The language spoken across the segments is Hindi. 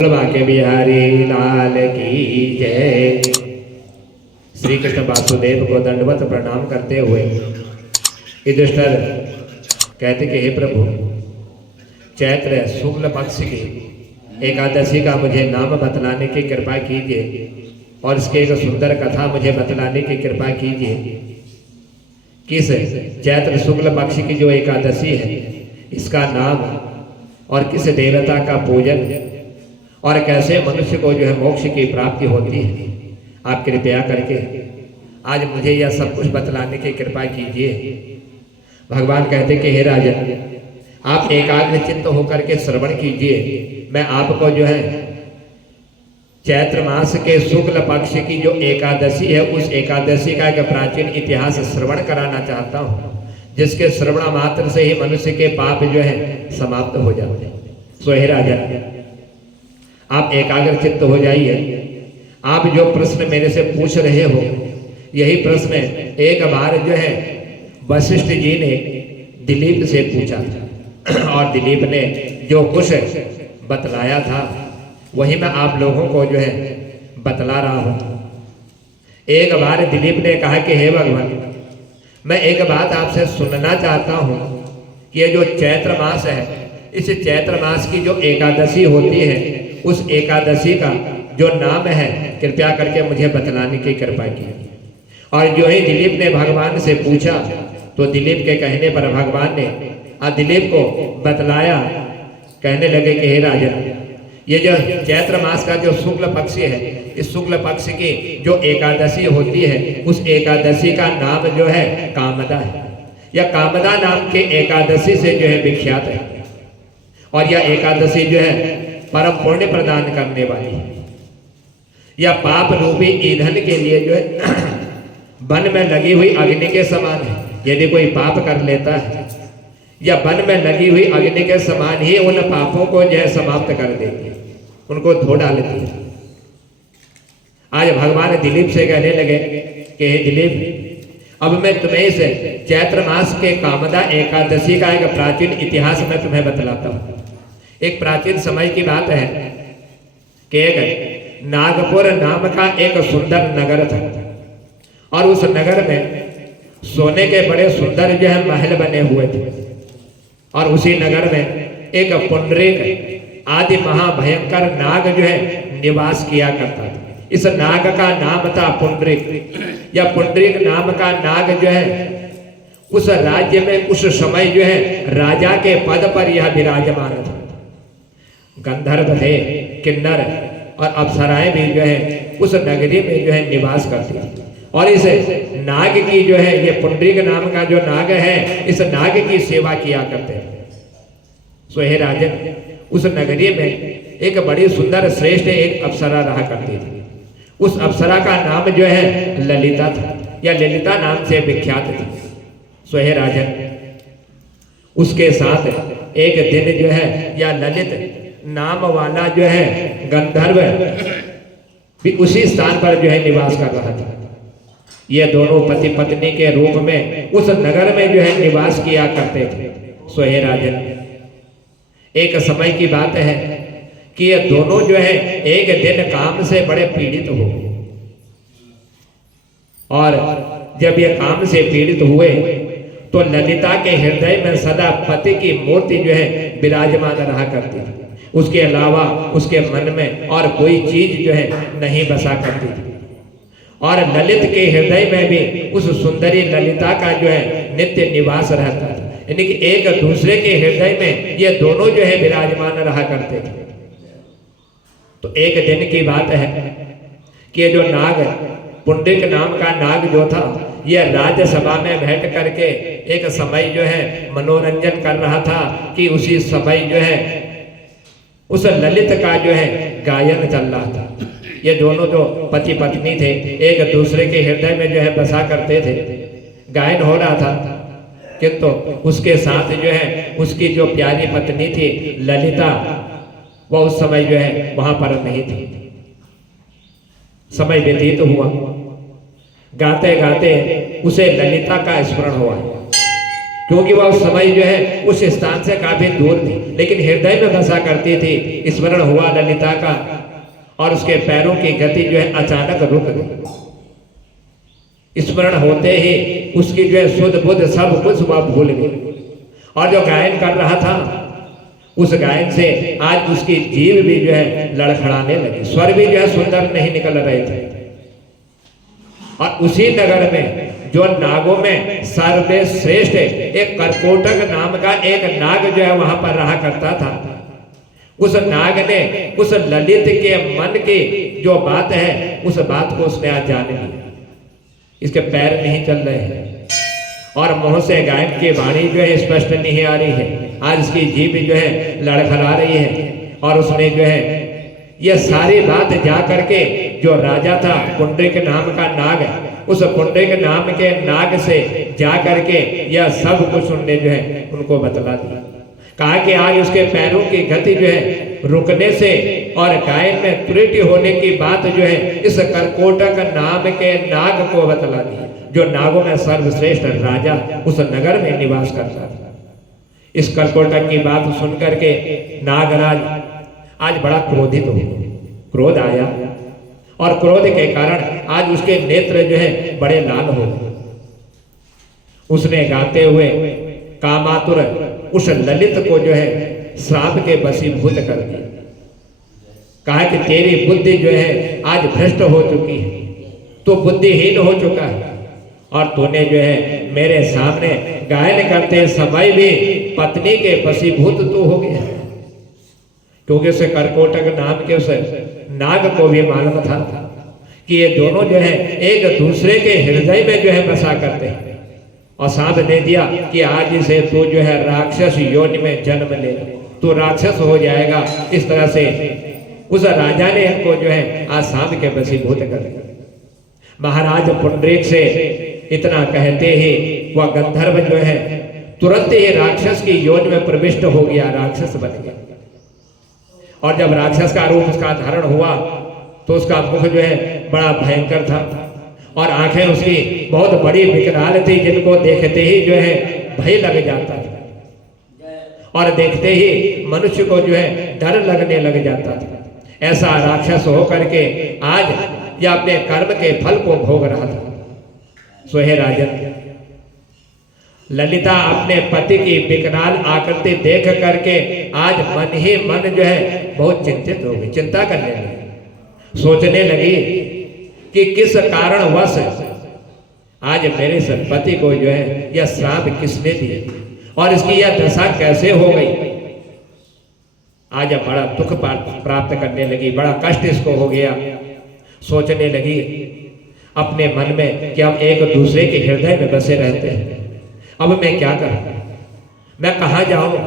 बाके बिहारी लाल की जय। श्री कृष्ण वासुदेव को दंडवत प्रणाम करते हुए युधिष्ठिर कहते कि हे प्रभु, चैत्र शुक्ल पक्ष की एकादशी का मुझे नाम बतलाने की कृपा कीजिए और इसकी एक सुंदर कथा मुझे बतलाने की कृपा कीजिए। किस चैत्र शुक्ल पक्ष की जो एकादशी है इसका नाम और किस देवता का पूजन और कैसे मनुष्य को जो है मोक्ष की प्राप्ति होती है, आप कृपया करके आज मुझे यह सब कुछ बतलाने की कृपा कीजिए। भगवान कहते कि हे राजन, आप एकाग्र चित्त होकर के श्रवण कीजिए। मैं आपको जो है चैत्र मास के शुक्ल पक्ष की जो एकादशी है उस एकादशी का एक प्राचीन इतिहास श्रवण कराना चाहता हूँ, जिसके श्रवण मात्र से ही मनुष्य के पाप जो है समाप्त हो जाते हैं। सो हे राजन, आप एकाग्र चित्त हो जाइए। आप जो प्रश्न मेरे से पूछ रहे हो यही प्रश्न एक बार जो है वशिष्ठ जी ने दिलीप से पूछा था और दिलीप ने जो कुछ बतलाया था वही मैं आप लोगों को जो है बतला रहा हूँ। एक बार दिलीप ने कहा कि हे भगवान, मैं एक बात आपसे सुनना चाहता हूँ कि ये जो चैत्र मास है इस चैत्र मास की जो एकादशी होती है उस एकादशी का जो नाम है कृपया करके मुझे बतलाने की कृपा की। और जो ही दिलीप ने भगवान से पूछा तो दिलीप के कहने पर भगवान ने दिलीप को बतलाया। कहने लगे कि हे राजन, ये जो चैत्र मास का जो शुक्ल पक्ष है इस शुक्ल पक्ष की जो एकादशी होती है उस एकादशी का नाम जो है कामदा है। यह कामदा नाम के एकादशी से जो है विख्यात है और यह एकादशी जो है परम पुण्य प्रदान करने वाली है। यह पाप रूपी ईंधन के लिए जो है वन में लगी हुई अग्नि के समान है। यदि कोई पाप कर लेता है या वन में लगी हुई अग्नि के समान ही उन पापों को जो है समाप्त कर देती है, उनको धो डालती है। आज भगवान दिलीप से कहने लगे कि हे दिलीप, अब मैं तुम्हें इस चैत्र मास के कामदा एकादशी का एक प्राचीन इतिहास में तुम्हें बतलाता हूँ। एक प्राचीन समय की बात है कि एक नागपुर नाम का एक सुंदर नगर था और उस नगर में सोने के बड़े सुंदर जो है महल बने हुए थे और उसी नगर में एक पुंडरीक आदि महाभयंकर नाग जो है निवास किया करता था। इस नाग का नाम था पुंडरीक। या पुंडरीक नाम का नाग जो है उस राज्य में उस समय जो है राजा के पद पर यह विराजमान था। गंधर्व थे, किन्नर और अप्सराएं भी जो है उस नगरी में जो है निवास करती थी और इस नाग की जो है ये पुंडरीक नाम का जो नाग है इस नाग की सेवा किया करते थे। सो हे राजन, उस नगरी में एक बड़ी सुंदर श्रेष्ठ एक अप्सरा रहा करती थी। उस अप्सरा का नाम जो है ललिता था या ललिता नाम से विख्यात थी। सो हे राजन, उसके साथ एक दिन जो है या ललित नाम वाला जो है गंधर्व भी उसी स्थान पर जो है निवास कर रहा था। ये दोनों पति पत्नी के रूप में उस नगर में जो है निवास किया करते थे। सो हे राजन, एक समय की बात है कि ये दोनों जो है एक दिन काम से बड़े पीड़ित हो और जब ये काम से पीड़ित हुए तो ललिता के हृदय में सदा पति की मूर्ति जो है विराजमान रहा करती थी। उसके अलावा उसके मन में और कोई चीज जो है नहीं बसा करती थी और ललित के हृदय में भी उस सुंदरी ललिता का जो है नित्य निवास रहता था। यानी कि एक दूसरे के हृदय में ये दोनों जो है विराजमान रहा करते थे। तो एक दिन की बात है कि जो नाग पुंडरीक नाम का नाग जो था यह राज्यसभा में बैठ करके एक समय जो है मनोरंजन कर रहा था कि उसी समय जो है उस ललित का जो है गायन चल रहा था। ये दोनों जो पति पत्नी थे एक दूसरे के हृदय में जो है बसा करते थे। गायन हो रहा था किंतु उसके साथ जो है उसकी जो प्यारी पत्नी थी ललिता, वह उस समय जो है वहां पर नहीं थी। समय व्यतीत हुआ, गाते गाते उसे ललिता का स्मरण हुआ क्योंकि वह उस समय जो है उस स्थान से काफी दूर थी, लेकिन हृदय में बसा करती थी। स्मरण हुआ ललिता का और उसके पैरों की गति जो है अचानक रुक गई। स्मरण होते ही उसकी जो है शुद्ध बुद्ध सब कुछ वह भूल गई और जो गायन कर रहा था उस गायन से आज उसकी जीभ भी जो है लड़खड़ाने लगी, स्वर भी जो है सुंदर नहीं निकल रहे थे। और उसी नगर में जो नागों में सर्वश्रेष्ठ एक कर्कोटक नाम का एक नाग जो है वहां पर रहा करता था, उस नाग ने उस ललित के मन की जो बात है उस बात को उसने आज जान ली। इसके पैर नहीं चल रहे हैं और मुंह से गायन की वाणी जो है स्पष्ट नहीं आ रही है। आज इसकी जीभ जो है लड़खड़ा रही है और उसने जो है यह सारी बात जा करके जो राजा था पुंडरीक नाम का नाग, उस पुंडरीक नाम के नाग से जा करके यह सब कुछ उन्होंने जो है उनको बतला दिया। कहा कि आज उसके पैरों की गति जो है रुकने से और गायन में त्रुटि होने की बात जो है इस कर्कोटक नाम के नाग को बतला दी, जो नागों में सर्वश्रेष्ठ राजा उस नगर में निवास करता था। इस कर्कोटक की बात सुन करके नागराज आज बड़ा क्रोधित हो, क्रोध आया और क्रोध के कारण आज उसके नेत्र जो है बड़े लाल हो गए। उसने गाते हुए कामातुर उस ललित को जो है श्राप के वशीभूत कर दिया। कहा कि तेरी बुद्धि जो है आज भ्रष्ट हो चुकी है, तो बुद्धिहीन हो चुका है और तूने जो है मेरे सामने गायन करते समय भी पत्नी के वशीभूत तू हो गया। क्योंकि उसे कर्कोटक नाम के उस नाग को भी मालूम था कि ये दोनों जो है एक दूसरे के हृदय में जो है बसा करते हैं और साथ दे दिया कि आज से तू जो है राक्षस योनि में जन्म लेगा, तू राक्षस हो जाएगा। इस तरह से उस राजा ने इनको जो है आज शाम के वशीभूत कर दिया। महाराज पुंडरीक से इतना कहते ही वह गंधर्व जो है तुरंत ही राक्षस की योनि में प्रविष्ट हो गया, राक्षस बन गया। और जब राक्षस का रूप उसका धारण हुआ तो उसका मुख जो है बड़ा भयंकर था और आंखें उसकी बहुत बड़ी विकराल थी, जिनको देखते ही जो है भय लग जाता था और देखते ही मनुष्य को जो है डर लगने लग जाता था। ऐसा राक्षस होकर के आज यह अपने कर्म के फल को भोग रहा था। सो हे राजन, ललिता अपने पति की विकराल आकृति देख करके आज मन ही मन जो है बहुत चिंतित हो गई, चिंता करने लगी, सोचने लगी कि किस कारणवश आज मेरे पति को जो है यह श्राप किसने दिया और इसकी यह दशा कैसे हो गई। आज बड़ा दुख प्राप्त करने लगी, बड़ा कष्ट इसको हो गया। सोचने लगी अपने मन में कि हम एक दूसरे के हृदय में बसे रहते हैं, अब मैं क्या करूं, मैं कहाँ जाऊं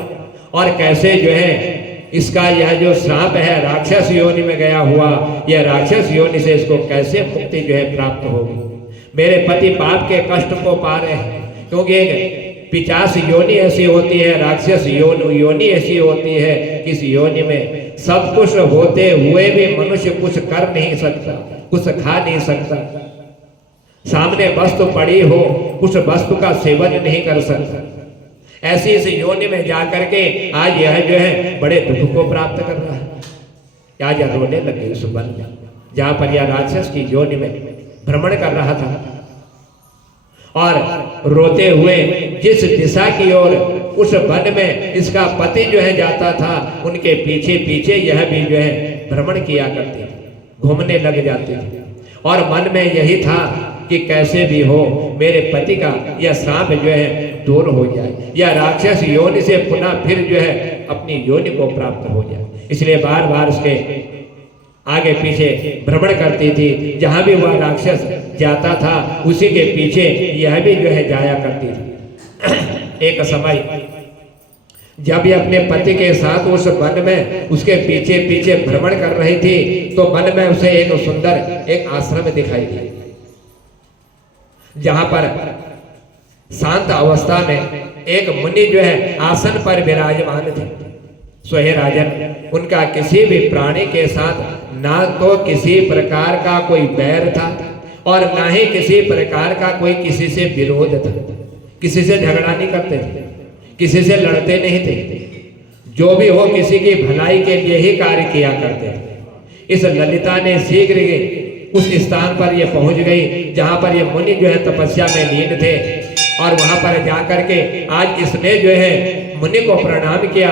और कैसे जो है इसका यह जो श्राप है राक्षस योनि में गया हुआ, यह राक्षस योनि से इसको कैसे मुक्ति जो है प्राप्त होगी। मेरे पति पाप के कष्ट को पा रहे हैं, क्योंकि एक पिचास योनि ऐसी होती है, राक्षस योनि ऐसी होती है कि इस योनि में सब कुछ होते हुए भी मनुष्य कुछ कर नहीं सकता, कुछ खा नहीं सकता, सामने वस्तु पड़ी हो उस वस्तु का सेवन नहीं कर सकता। ऐसी इस योनि में जाकर के आज यह जो है बड़े दुख को प्राप्त कर रहा है। आज यह रोने लगे उस वन में जहां पर यह राक्षस की योनि में भ्रमण कर रहा था और रोते हुए जिस दिशा की ओर उस वन में इसका पति जो है जाता था उनके पीछे पीछे यह भी जो है भ्रमण किया करती थी, घूमने लग जाती थी और मन में यही था कि कैसे भी हो मेरे पति का यह श्राप जो है दूर हो जाए, यह राक्षस योनि से पुनः फिर जो है अपनी योनि को प्राप्त हो जाए। इसलिए बार बार उसके आगे पीछे भ्रमण करती थी, जहां भी वह राक्षस जाता था उसी के पीछे यह भी जो है जाया करती थी। एक समय जब ये अपने पति के साथ उस वन में उसके पीछे पीछे भ्रमण कर रही थी तो वन में उसे एक सुंदर एक आश्रम दिखाई दिया, जहां पर शांत अवस्था में एक मुनि जो है आसन पर विराजमान थे। सो हे राजन, उनका किसी भी प्राणी के साथ ना तो किसी प्रकार का कोई बैर था और ना ही किसी प्रकार का कोई किसी से विरोध था। किसी से झगड़ा नहीं करते थे, किसी से लड़ते नहीं थे, जो भी हो किसी की भलाई के लिए ही कार्य किया करते थे। इस ललिता ने शीघ्र उस स्थान पर ये पहुंच गई जहां पर ये मुनि जो है तपस्या में लीन थे, और वहां पर जाकर के आज इसने जो है मुनि को प्रणाम किया,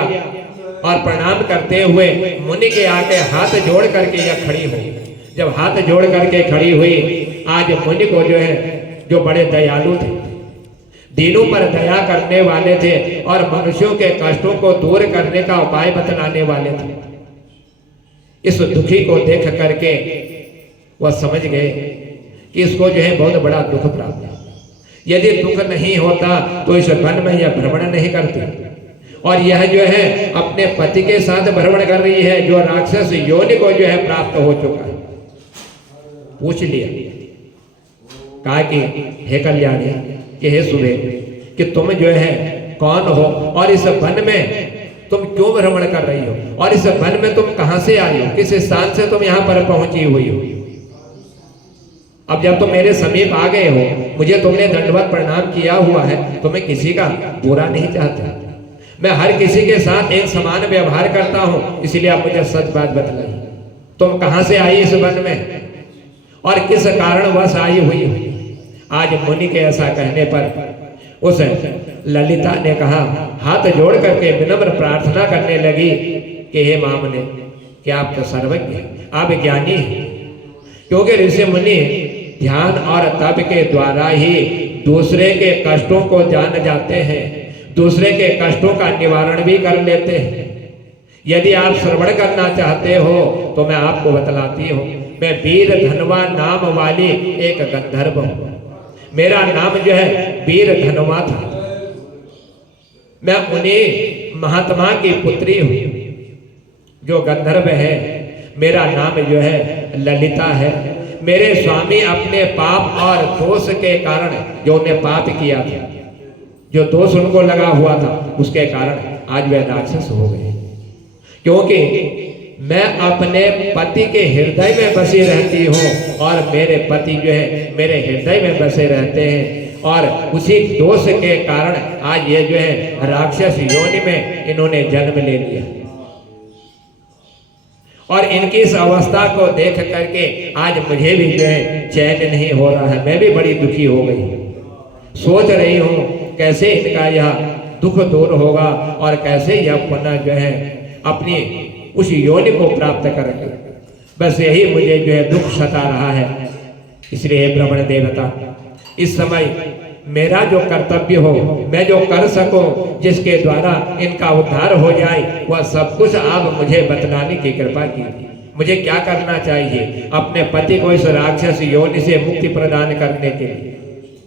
और प्रणाम करते हुए मुनि के आके हाथ जोड़ करके यह खड़ी हुई। जब हाथ जोड़ करके खड़ी हुई, आज मुनि को जो है, जो बड़े दयालु थे, दीनों पर दया करने वाले थे और मनुष्यों के कष्टों को दूर करने का उपाय बतलाने वाले थे, इस दुखी को देख करके वह समझ गए कि इसको जो है बहुत बड़ा दुख प्राप्त है। यदि दुख नहीं होता तो इस वन में यह भ्रमण नहीं करती, और यह जो है अपने पति के साथ भ्रमण कर रही है, जो राक्षस योनि को जो है प्राप्त हो चुका है। पूछ लिया, कहा कि हे कल्याणी, कि हे सुबह, कि तुम जो है कौन हो और इस वन में तुम क्यों भ्रमण कर रही हो, और इस वन में तुम कहां से आई हो, किस स्थान से तुम यहां पर पहुंची हुई हो। अब जब तुम मेरे समीप आ गए हो, मुझे तुमने दंडवत प्रणाम किया हुआ है, तो मैं किसी का बुरा नहीं चाहता, मैं हर किसी के साथ एक समान व्यवहार करता हूं, इसलिए आप मुझे सच बात बतलाई, तुम कहां से आई इस वन में और किस कारणवश आई हुई हो। आज मुनि के ऐसा कहने पर उस ललिता ने कहा, हाथ जोड़ करके विनम्र प्रार्थना करने लगी कि हे मामने, कि आप तो सर्वज्ञ, आप ज्ञानी हैं, क्योंकि ऋषि मुनि ध्यान और तप के द्वारा ही दूसरे के कष्टों को जान जाते हैं, दूसरे के कष्टों का निवारण भी कर लेते हैं। यदि आप श्रवण करना चाहते हो तो मैं आपको बतलाती हूँ। मैं वीर धनवा नाम वाली एक गंधर्व हूँ। मेरा नाम जो है वीर धनवा था। मैं उन्हीं महात्मा की पुत्री हूँ जो गंधर्व है। मेरा नाम जो है ललिता है। मेरे स्वामी अपने पाप और दोष के कारण, जो उन्हें पाप किया था, जो दोष उनको लगा हुआ था, उसके कारण आज वे राक्षस हो गए। क्योंकि मैं अपने पति के हृदय में बसी रहती हूँ और मेरे पति जो है मेरे हृदय में बसे रहते हैं, और उसी दोष के कारण आज ये जो है राक्षस योनि में इन्होंने जन्म ले लिया। और इनकी इस अवस्था को देख करके आज मुझे भी जो है चैन नहीं हो रहा है। मैं भी बड़ी दुखी हो गई, सोच रही हूँ कैसे इनका यह दुख दूर होगा और कैसे यह पुनः जो है अपनी उस योनि को प्राप्त करेंगे। बस यही मुझे जो है दुख सता रहा है। इसलिए ब्राह्मण देवता, इस समय मेरा जो कर्तव्य हो, मैं जो कर सकूं, जिसके द्वारा इनका उद्धार हो जाए, वह सब कुछ आप मुझे बतलाने की कृपा कीजिए। मुझे क्या करना चाहिए अपने पति को इस राक्षस योनि से मुक्ति प्रदान करने के लिए?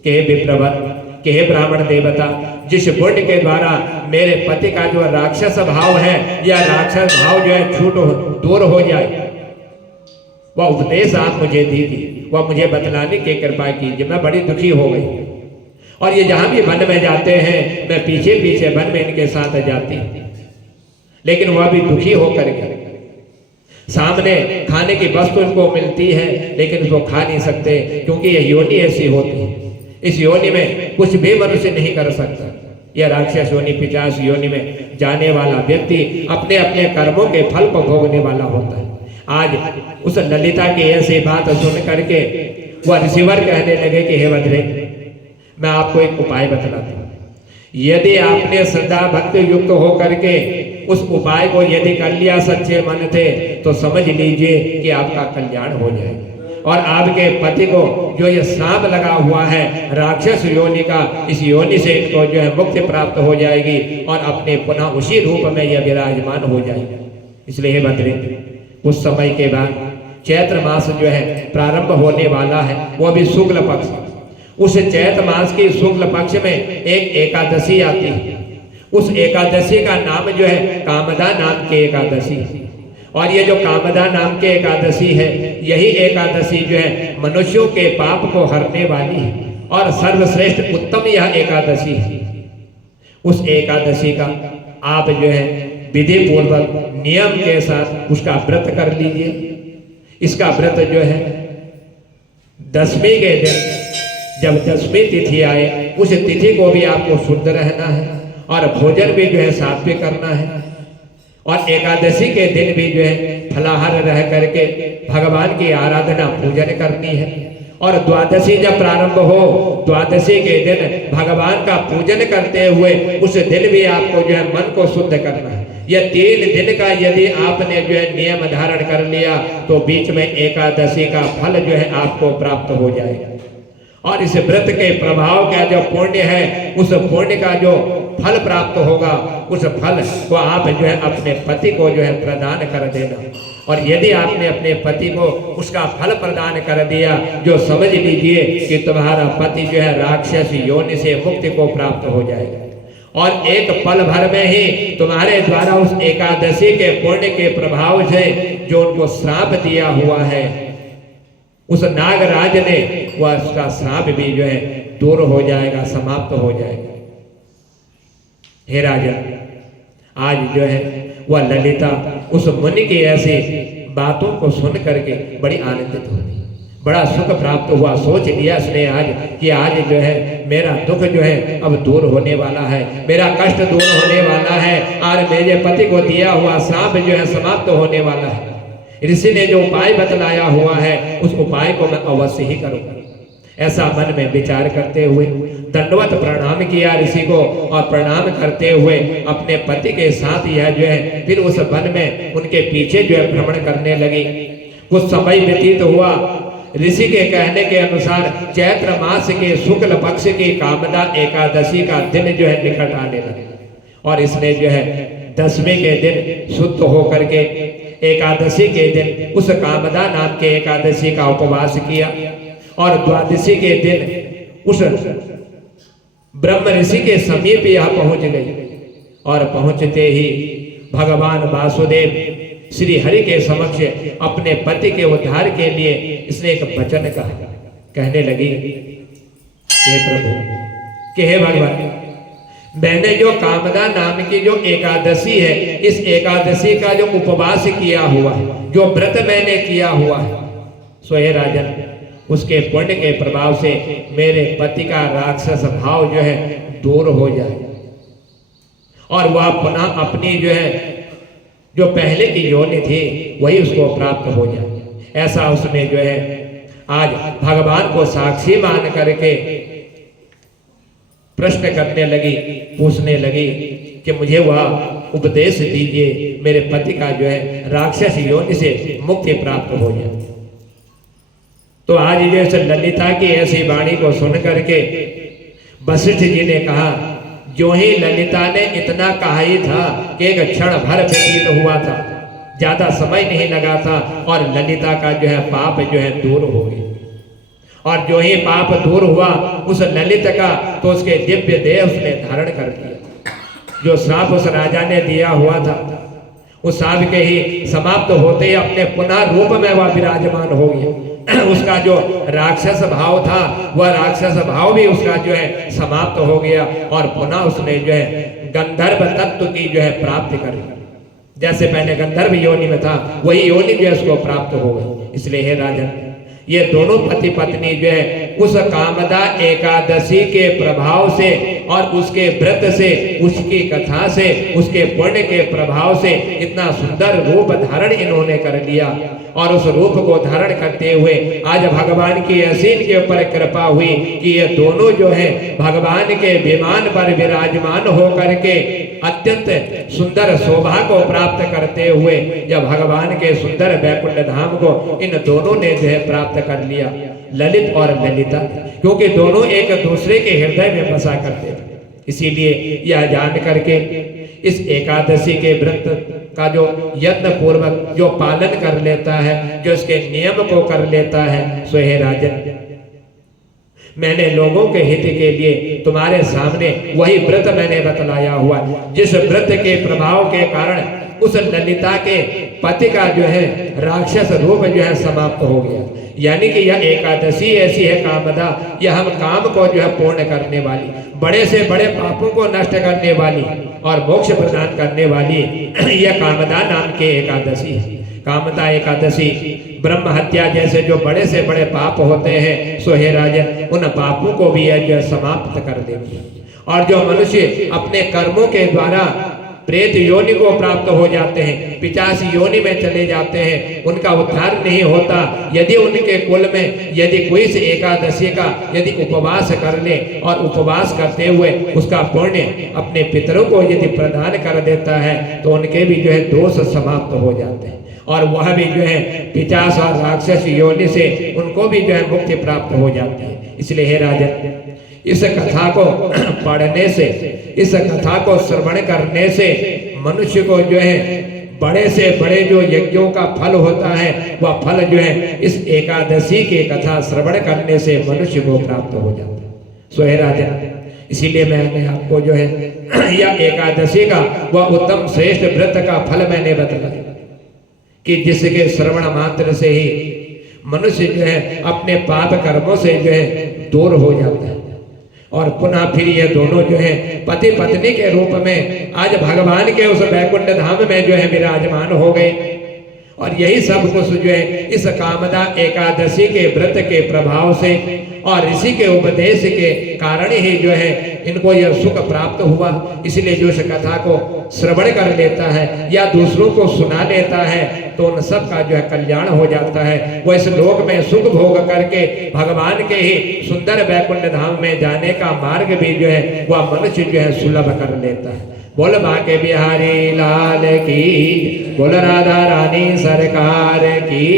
कि विप्रवर, कि हे ब्राह्मण देवता, जिस पुण्य के द्वारा मेरे पति का जो राक्षस भाव है, यह राक्षस भाव जो है छूट दूर हो जाए, वह उपदेश आप मुझे दीजिए, वह मुझे बतलाने की कृपा कीजिए। मैं बड़ी दुखी हो गई और ये जहां भी वन में जाते हैं, मैं पीछे पीछे वन में इनके साथ जाती, लेकिन वह भी दुखी होकर के सामने खाने की वस्तु इनको मिलती है, लेकिन उसको खा नहीं सकते, क्योंकि यह योनि ऐसी होती है। इस योनि में कुछ भी मनुष्य नहीं कर सकता। यह राक्षस योनि, पिशाच योनि में जाने वाला व्यक्ति अपने अपने कर्मों के फल को भोगने वाला होता है। आज उस ललिता की ऐसी बात सुन करके वह ऋषिवर कहने लगे कि हे वज्रे, मैं आपको एक उपाय बतलाता हूँ। यदि आपने श्रद्धा भक्ति युक्त होकर के उस उपाय को यदि कर लिया सच्चे मन थे, तो समझ लीजिए कि आपका कल्याण हो जाएगा, और आपके पति को जो ये सांप लगा हुआ है राक्षस योनि का, इस योनि से इनको जो है मुक्ति प्राप्त हो जाएगी और अपने पुनः उसी रूप में यह विराजमान हो जाएगा। इसलिए हे वज्रे, उस समय के बाद चैत्र मास जो है प्रारंभ होने वाला है, वो भी शुक्ल पक्ष। उस चैत्र मास की शुक्ल पक्ष में एक एकादशी आती है। उस एकादशी का नाम जो है कामदा नाम की एकादशी, और ये जो कामदा नाम की एकादशी है, यही एकादशी जो है मनुष्यों के पाप को हरने वाली है और सर्वश्रेष्ठ उत्तम यह एकादशी है। उस एकादशी का आप जो है विधि पूर्वक नियम के साथ उसका व्रत कर लीजिए। इसका व्रत जो है 10वीं के दिन जब 10वीं तिथि आए उस तिथि को भी आपको शुद्ध रहना है और भोजन भी जो है सात्विक करना है। और एकादशी के दिन भी जो है फलाहार रह करके भगवान की आराधना पूजन करनी है। और द्वादशी जब प्रारंभ हो, द्वादशी के दिन भगवान का पूजन करते हुए उस दिन भी आपको जो है मन को शुद्ध करना है। यह 3 दिन का यदि आपने जो है नियम धारण कर लिया तो बीच में एकादशी का फल जो है आपको प्राप्त हो जाएगा। और इस व्रत के प्रभाव का जो पुण्य है, उस पुण्य का जो फल प्राप्त होगा, उस फल को आप जो है अपने पति को जो है प्रदान कर देना। और यदि आपने अपने पति को उसका फल प्रदान कर दिया, जो समझ लीजिए कि तुम्हारा पति जो है राक्षस योनि से मुक्ति को प्राप्त हो जाएगा। और एक पल भर में ही तुम्हारे द्वारा उस एकादशी के पुण्य के प्रभाव से जो उनको श्राप दिया हुआ है, उस नागराज ने वह उसका श्राप भी जो है दूर हो जाएगा, समाप्त हो जाएगा। हे राजन, आज जो है वह ललिता उस मुनि की ऐसी बातों को सुन करके बड़ी आनंदित होती, बड़ा सुख प्राप्त हुआ। सोच लिया उसने आज कि आज जो है मेरा दुख जो है अब दूर होने वाला है, मेरा कष्ट दूर होने वाला है, और मेरे पति को दिया हुआ श्राप जो है समाप्त होने वाला है। ऋषि ने जो उपाय बतलाया हुआ है उस उपाय को मैं अवश्य ही करूंगा। ऐसा मन में विचार करते हुए दंडवत प्रणाम किया ऋषि को, और प्रणाम करते हुए अपने पति के साथ यह जो है फिर उस वन में उनके पीछे जो है भ्रमण करने लगी। कुछ समय व्यतीत हुआ। ऋषि के कहने के अनुसार चैत्र मास के शुक्ल पक्ष की कामदा एकादशी का दिन जो है निकट आने लगे, और इसने जो है 10वें के दिन शुद्ध होकर के एकादशी के दिन उस कामदा नाम के एकादशी का उपवास किया। और द्वादशी के दिन उस ब्रह्म ऋषि के समीप यह पहुंच गई, और पहुंचते ही भगवान वासुदेव श्री हरि के समक्ष अपने पति के उद्धार के लिए इसने एक वचन कहा। कहने लगी, हे प्रभु, कि हे भगवान, मैंने जो कामदा नाम की जो एकादशी है, इस एकादशी का जो उपवास किया हुआ है, जो व्रत मैंने किया हुआ है, सो हे राजन, उसके पुण्य के प्रभाव से मेरे पति का राक्षस भाव जो है दूर हो जाए, और वह पुनः अपनी जो है जो पहले की योनि थी वही उसको प्राप्त हो जाए। ऐसा उसने जो है आज भगवान को साक्षी मान करके प्रश्न करने लगी, पूछने लगी कि मुझे वह उपदेश दीजिए, मेरे पति का जो है राक्षस योनि से मुक्ति प्राप्त हो जाए। तो आज जैसे ललिता की ऐसी वाणी को सुन करके वशिष्ठ जी ने कहा, जो ही ललिता ने इतना कहा ही था कि एक क्षण भर व्यतीत हुआ था, ज्यादा समय नहीं लगा था, और ललिता का जो है पाप जो है दूर हो गया। और जो ही पाप दूर हुआ उस ललित का, तो उसके दिव्य देह उसने धारण कर दिया। जो श्राप उस राजा ने दिया हुआ था, उस श्राप के ही समाप्त होते ही अपने पुनः रूप में वह विराजमान हो गया। उसका जो राक्षस भाव था, वह राक्षस भाव भी उसका जो है समाप्त हो गया, और पुनः उसने जो है गंधर्व तत्व की जो है प्राप्ति कर, जैसे पहले गंधर्व योनि में था वही योनि जो है उसको प्राप्त हो गई। इसलिए हे राजन, ये दोनों पति पत्नी जो है उस कामदा एकादशी के प्रभाव से और उसके व्रत से, उसकी कथा से, उसके पुण्य के प्रभाव से इतना सुंदर रूप धारण इन्होंने कर लिया। और उस रूप को धारण करते हुए आज भगवान की ऐसी इनके ऊपर कृपा हुई कि ये दोनों जो है भगवान के विमान पर विराजमान होकर के अत्यंत सुंदर शोभा को प्राप्त करते हुए जब भगवान के सुंदर वैकुंठ धाम को इन दोनों ने जो है प्राप्त कर लिया, ललित और ललिता, क्योंकि दोनों एक दूसरे के हृदय में बसा करते थे। इसीलिए यह जान करके इस एकादशी के व्रत का जो यत्न पूर्वक जो पालन कर लेता है, जो इसके नियम को कर लेता है, सो हे राजन, मैंने लोगों के हित के लिए तुम्हारे सामने वही व्रत मैंने बतलाया हुआ, जिस व्रत के प्रभाव के कारण उस ललिता के पति का जो है राक्षस रूप जो है समाप्त हो गया। यानी कि यह एकादशी ऐसी है कामदा, यह हम काम को जो है पूर्ण करने वाली, बड़े से बड़े पापों को नष्ट करने वाली और मोक्ष प्रदान करने वाली यह कामदा नाम के एकादशी है। कामदा एकादशी, ब्रह्म हत्या जैसे जो बड़े से बड़े पाप होते हैं, सो हे राजन उन पापों को भी यह जो समाप्त कर देगी। और जो मनुष्य अपने कर्मों के द्वारा प्रेत योनि को प्राप्त हो जाते हैं, पिशाच योनि में चले जाते हैं, उनका उद्धार नहीं होता। यदि उनके कुल में यदि कोई से एकादशी का यदि उपवास कर ले और उपवास करते हुए उसका पुण्य अपने पितरों को यदि प्रदान कर देता है, तो उनके भी जो है दोष समाप्त हो जाते हैं और वह भी जो है पिशाच और राक्षस योनि से उनको भी जो है मुक्ति प्राप्त हो जाती है। इसलिए हे राजन, इस कथा को पढ़ने से, इस कथा को श्रवण करने से मनुष्य को जो है बड़े से बड़े जो यज्ञों का फल होता है, वह फल जो है इस एकादशी के कथा श्रवण करने से मनुष्य को प्राप्त हो जाता है। सो हे राजन, इसीलिए मैंने आपको जो है यह एकादशी का वह उत्तम श्रेष्ठ व्रत का फल मैंने बताया कि जिसके श्रवण मात्र से ही मनुष्य जो है अपने पाप कर्मों से जो है दूर हो जाता है और पुनः फिर ये दोनों जो है पति पत्नी के रूप में आज भगवान के उस वैकुंठ धाम में जो है विराजमान हो गए। और यही सब कुछ जो है इस कामदा एकादशी के व्रत के प्रभाव से और ऋषि के उपदेश के कारण ही जो है इनको यह सुख प्राप्त हुआ। इसलिए जो इस कथा को श्रवण कर लेता है या दूसरों को सुना लेता है, तो उन सब का जो है कल्याण हो जाता है। वो इस लोक में सुख भोग करके भगवान के ही सुंदर वैकुंठ धाम में जाने का मार्ग भी जो है वह मनुष्य जो है सुलभ कर लेता है। बोल बाके बिहारी लाल की, बोल राधा रानी सरकार की।